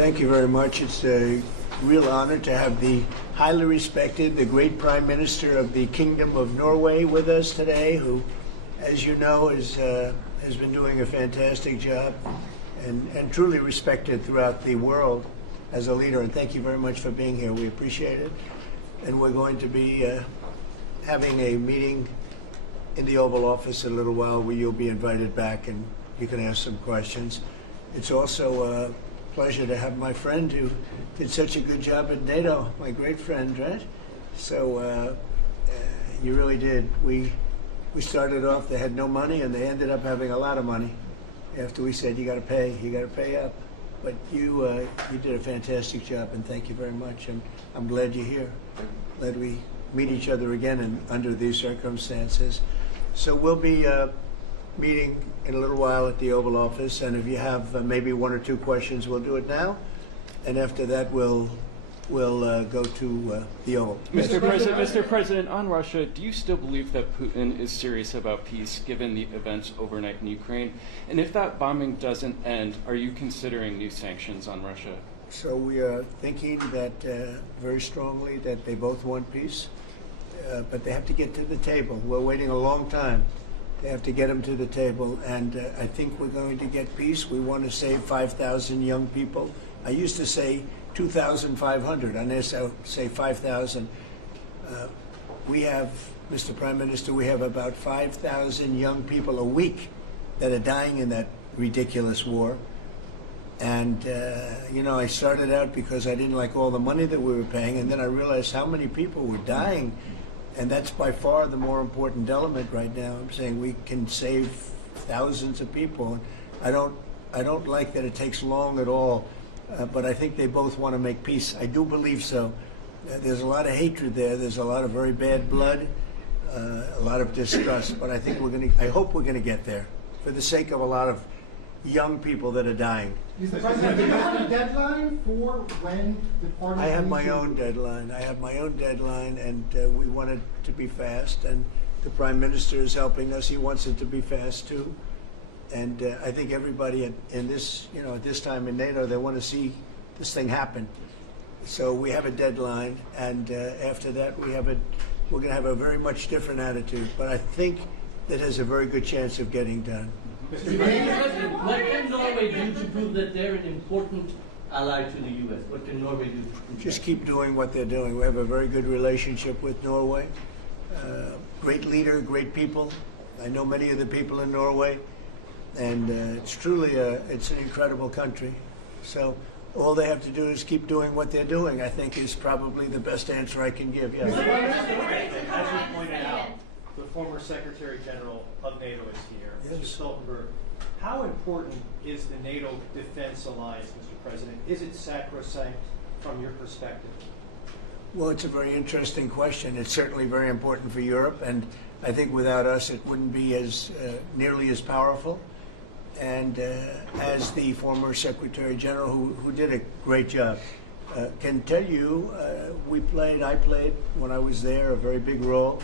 Thank you very much. It's a real honor to have the highly respected, the great Prime Minister of the Kingdom of Norway with us today, who, as you know, has been doing a fantastic job and truly respected throughout the world as a leader. And thank you very much for being here. We appreciate it. And we're going to be having a meeting in the Oval Office in a little while where you'll be invited back and you can ask some questions. It's also a pleasure to have my friend who did such a good job at NATO, my great friend, right? So you really did. We started off, they had no money, and they ended up having a lot of money after we said, you got to pay up. But you did a fantastic job, and thank you very much. And I'm glad you're here. Glad we meet each other again and under these circumstances. So we'll be meeting in a little while at the Oval Office, and if you have maybe one or two questions, we'll do it now, and after that we'll go to the Oval. Mr. President, on Russia, do you still believe that Putin is serious about peace, given the events overnight in Ukraine? And if that bombing doesn't end, are you considering new sanctions on Russia? So we are thinking that very strongly that they both want peace, but they have to get to the table. We're waiting a long time. They have to get them to the table, and I think we're going to get peace. We want to save 5,000 young people. I used to say 2,500. I now say 5,000. We have, Mr. Prime Minister, we have about 5,000 young people a week that are dying in that ridiculous war. And, you know, I started out because I didn't like all the money that we were paying, and then I realized how many people were dying. And that's by far the more important element right now. I'm saying we can save thousands of people. I don't like that it takes long at all, but I think they both want to make peace. I do believe so. There's a lot of hatred there. There's a lot of very bad blood, a lot of distrust. But I think I hope we're going to get there for the sake of a lot of young people that are dying. Mr. President, do you have a deadline for when the party? I have my own deadline. And we want it to be fast. And the Prime Minister is helping us. He wants it to be fast too. And I think everybody in this, you know, at this time in NATO, they want to see this thing happen. So we have a deadline, and after that, we're going to have a very much different attitude. But I think that has a very good chance of getting done. Mr. President, what can Norway do to prove that they're an important ally to the U.S.? What can Norway do? Just keep doing what they're doing. We have a very good relationship with Norway. Great leader, great people. I know many of the people in Norway, and it's truly it's an incredible country. So all they have to do is keep doing what they're doing, I think, is probably the best answer I can give. Yes. As you pointed out, the former Secretary General of NATO is here, Mr. Stoltenberg. How important is the NATO defense alliance, Mr. President? Is it sacrosanct from your perspective? Well, it's a very interesting question. It's certainly very important for Europe, and I think without us it wouldn't be as nearly as powerful. And as the former Secretary General, who did a great job, can tell you, I played when I was there a very big role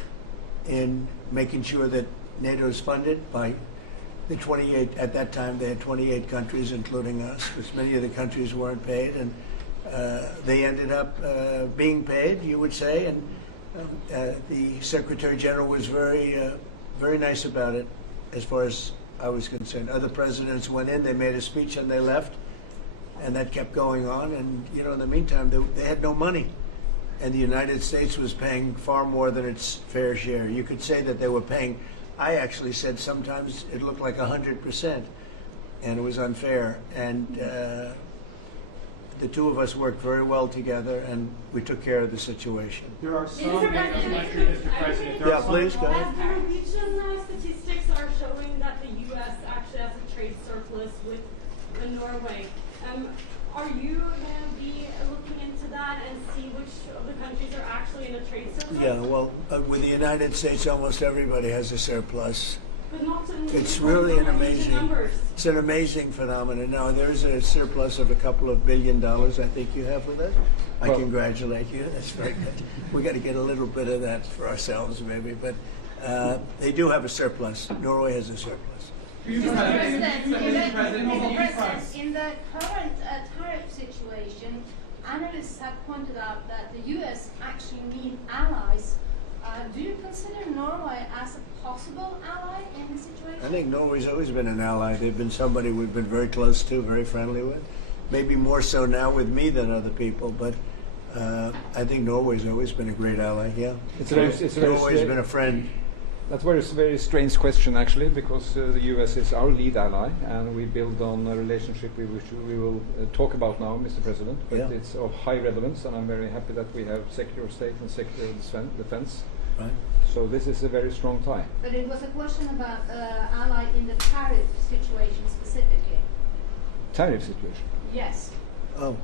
in making sure that NATO is funded by the 28, at that time they had 28 countries, including us, because many of the countries weren't paid, and they ended up being paid, you would say, and the Secretary General was very nice about it as far as I was concerned. Other presidents went in, they made a speech and they left, and that kept going on, and you know, in the meantime, they had no money. And the United States was paying far more than its fair share. You could say that they were paying, I actually said sometimes it looked like 100%, and it was unfair. And the two of us worked very well together, and we took care of the situation. There are some Mr. President. Yeah, please, go ahead. Norwegian statistics are showing that the U.S. actually has a trade surplus with Norway. Are you going to be looking into that and see which of the countries are actually in a trade surplus? Yeah, well, with the United States, almost everybody has a surplus. But not in It's really an amazing, numbers. it's an amazing phenomenon. Now, there's a surplus of a couple of $1 billion, I think you have with it. I congratulate you. That's very good. We got to get a little bit of that for ourselves, maybe. But they do have a surplus. Norway has a surplus. Mr. President, in the current tariff situation, analysts have pointed out that the U.S. actually need allies. Do you consider Norway as a possible ally in the situation? I think Norway's always been an ally. They've been somebody we've been very close to, very friendly with. Maybe more so now with me than other people, but I think Norway's always been a great ally, yeah. Norway's been a friend. That's a very strange question, actually, because the U.S. is our lead ally, and we build on a relationship which we will talk about now, Mr. President. But Yeah. it's of high relevance, and I'm very happy that we have Secretary of State and Secretary of Defense. Right. So this is a very strong tie. But it was a question about ally in the tariff situation specifically. Tariff situation. Yes. Oh,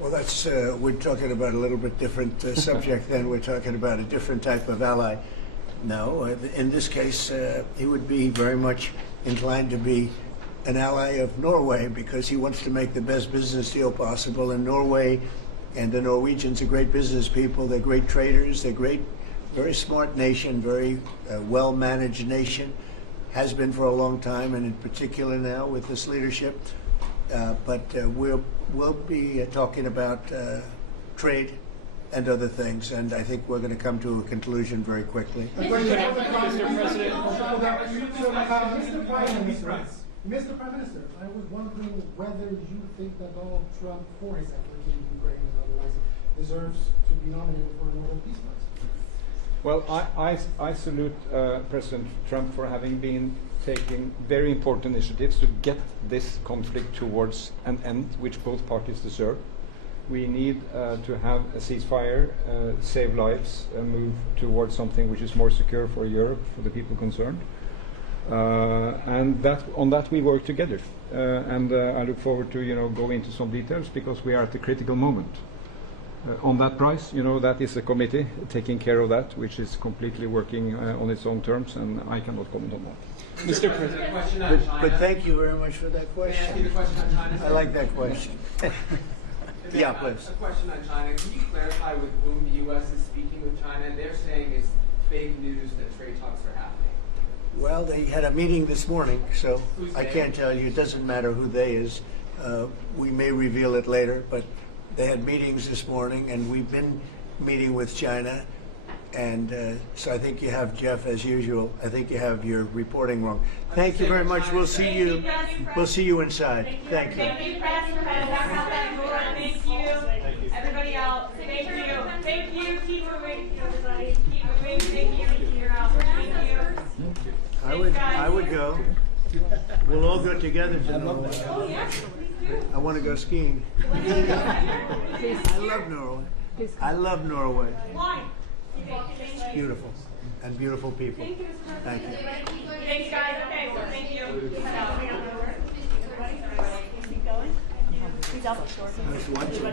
well, that's we're talking about a little bit different subject. Then we're talking about a different type of ally. No, in this case, he would be very much inclined to be an ally of Norway because he wants to make the best business deal possible. And Norway and the Norwegians are great business people. They're great traders. They're great, very smart nation, very well-managed nation. Has been for a long time, and in particular now with this leadership. But we'll be talking about trade and other things, and I think we're going to come to a conclusion very quickly. Mr. Prime Minister, I was wondering whether you think that Donald Trump, for his effort in Ukraine and otherwise, deserves to be nominated for a Nobel Peace Prize. Well, I salute President Trump for having been taking very important initiatives to get this conflict towards an end, which both parties deserve. We need to have a ceasefire, save lives, move towards something which is more secure for Europe, for the people concerned. And on that we work together. And I look forward to go into some details because we are at a critical moment. On that price, that is a committee taking care of that, which is completely working on its own terms, and I cannot comment on that. Mr. President. But thank you very much for that question. I like that question. Yeah, please. A question on China. Can you clarify with whom the U.S. is speaking with China? They're saying it's fake news that trade talks are happening. Well, they had a meeting this morning, so Who's I they? can't tell you. It doesn't matter who they is. We may reveal it later, but they had meetings this morning, and we've been meeting with China. And so I think you have, Jeff, as usual, I think you have your reporting wrong. Thank you very much. We'll see you. We'll see you inside. Thank you. Thank you, President. Thank you. Everybody out. Thank you. Thank you. Keep moving, everybody. Keep moving. Thank you. You're out. Thank you. I would go. We'll all go together to Norway. Oh, yes, please do. I want to go skiing. I love Norway. I love Norway. Why? It's beautiful. And beautiful people. Thank you, Mr. Thank you. Thanks, guys. Okay, so thank you. Keep going. He's out the door. Nice watching.